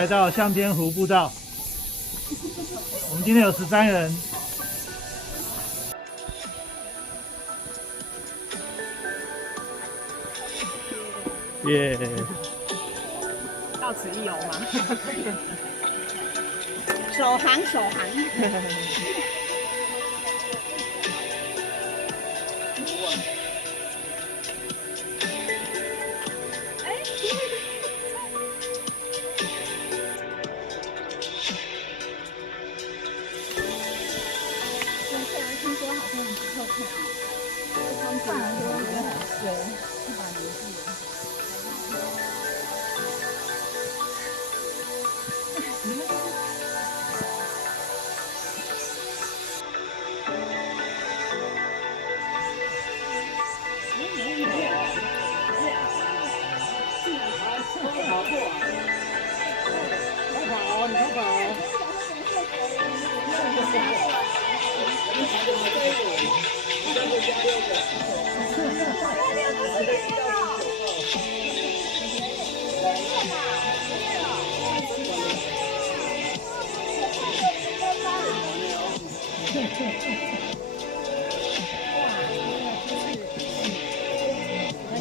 来到向天湖步道。我们今天有13人。耶！到此一游吗？首航，首航。听说好像很不错看，他们看了之后觉得很水，一把年纪了。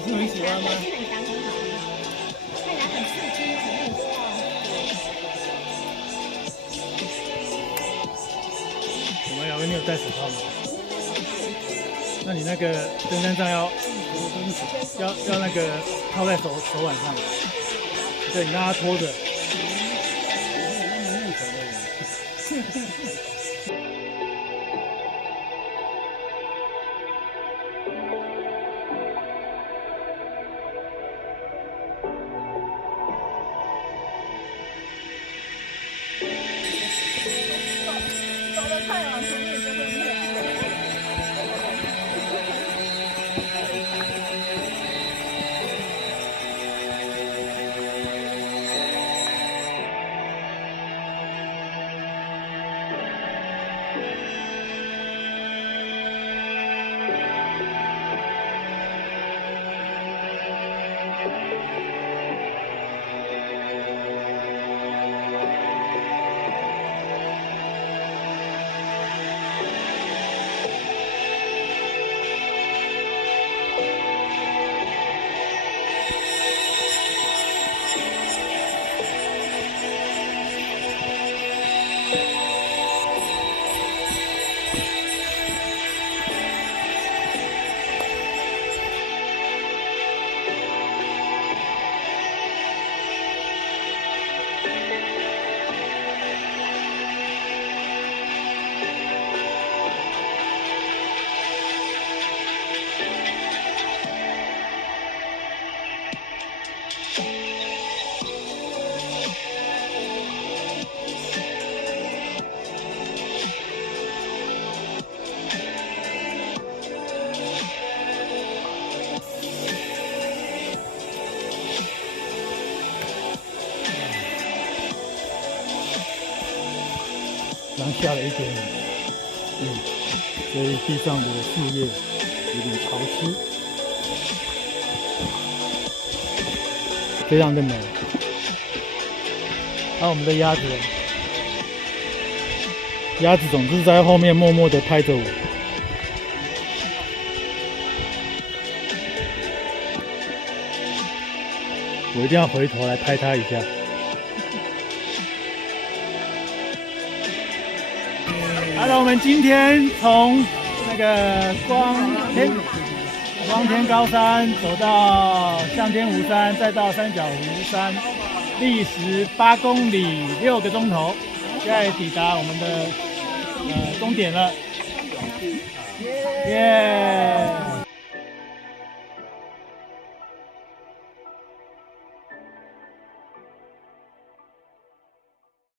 你很喜欢吗？看起来很刺激，很多啊。我们两位，你有戴手套吗？那你那个登山杖要那个套在手腕上，对，你让它拖着。走得太往前面就会累。刚下了一点雨，所以地上的树叶有点潮湿，非常的美。还有我们的鸭子，鸭子总是在后面默默的拍着我。我一定要回头来拍它一下。好了，我们今天从那个光天高山走到向天湖山，再到三角湖山，历时8公里6个钟头，现在抵达我们的终点了。耶！